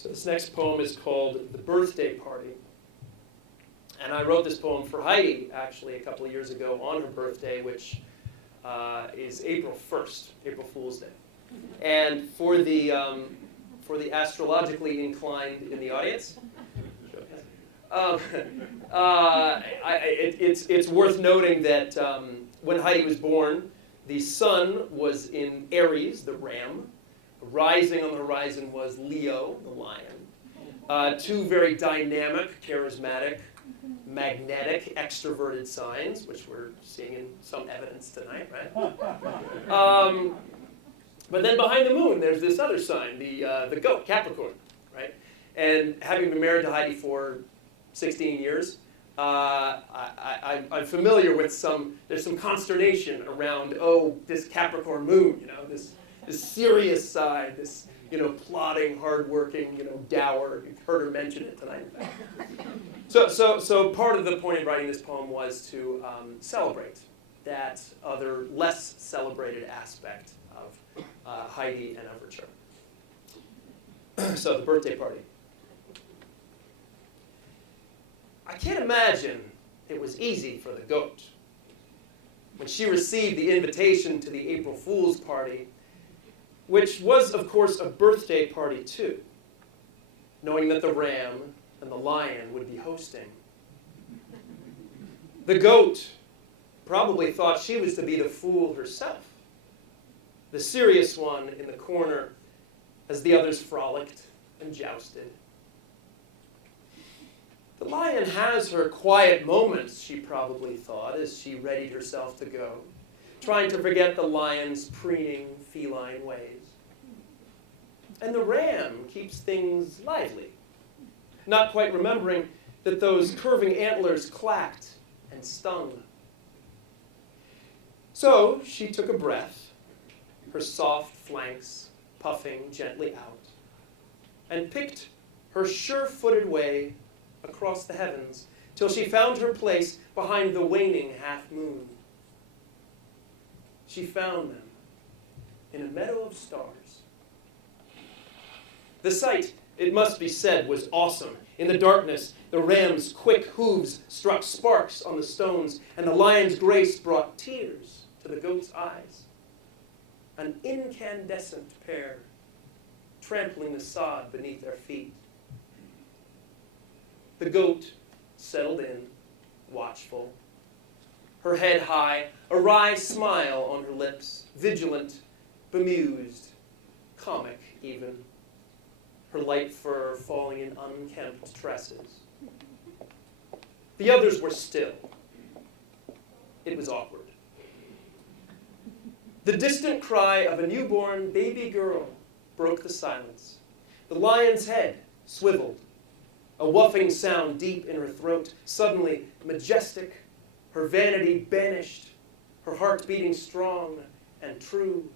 So this next poem is called The Birthday Party. And I wrote this poem for Heidi, actually, a couple of years ago on her birthday, which is April 1st, April Fool's Day. And for the astrologically inclined in the audience, it's worth noting that when Heidi was born, the sun was in Aries, the ram. Rising on the horizon was Leo, the lion. Two very dynamic, charismatic, magnetic, extroverted signs, which we're seeing in some evidence tonight, right? But then behind the moon, there's this other sign, the goat, Capricorn, right? And having been married to Heidi for 16 years, I'm familiar with there's some consternation around, this Capricorn moon, this serious side, this, plodding, hardworking, dour. You've heard her mention it tonight. So part of the point of writing this poem was to celebrate that other less celebrated aspect of Heidi and of her chart. So the birthday party. I can't imagine it was easy for the goat. When she received the invitation to the April Fool's party, which was, of course, a birthday party too, knowing that the ram and the lion would be hosting. The goat probably thought she was to be the fool herself, the serious one in the corner as the others frolicked and jousted. The lion has her quiet moments, she probably thought, as she readied herself to go, trying to forget the lion's preening feline ways. And the ram keeps things lively, not quite remembering that those curving antlers clacked and stung. So she took a breath, her soft flanks puffing gently out, and picked her sure-footed way across the heavens till she found her place behind the waning half-moon. She found them in a meadow of stars. The sight, it must be said, was awesome. In the darkness, the ram's quick hooves struck sparks on the stones, and the lion's grace brought tears to the goat's eyes. An incandescent pair, trampling the sod beneath their feet. The goat settled in, watchful, her head high, a wry smile on her lips, vigilant, bemused, comic even, her light fur falling in unkempt tresses. The others were still. It was awkward. The distant cry of a newborn baby girl broke the silence. The lion's head swiveled, a whuffing sound deep in her throat, suddenly majestic, her vanity banished, her heart beating strong and true.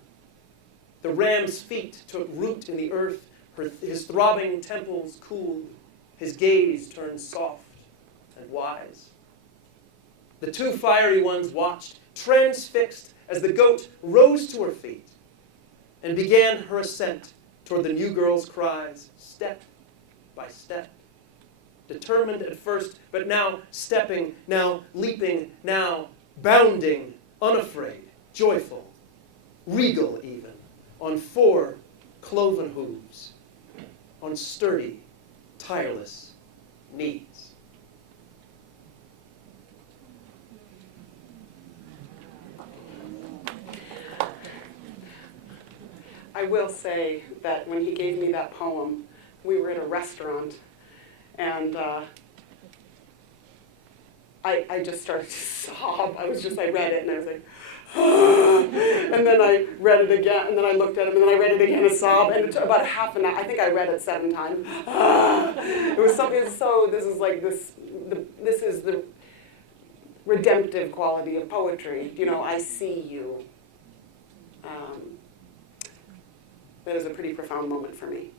The ram's feet took root in the earth, his throbbing temples cooled, his gaze turned soft and wise. The two fiery ones watched, transfixed, as the goat rose to her feet and began her ascent toward the new girl's cries, step by step. Determined at first, but now stepping, now leaping, now bounding, unafraid, joyful, regal even, on four cloven hooves, on sturdy, tireless knees. I will say that when he gave me that poem, we were at a restaurant, and I just started to sob. I read it, and I was like, and then I read it again, and then I looked at him, and then I read it again and sobbed, and it took about half an hour. I think I read it 7 times. It was something so, this is the redemptive quality of poetry. I see you. That is a pretty profound moment for me.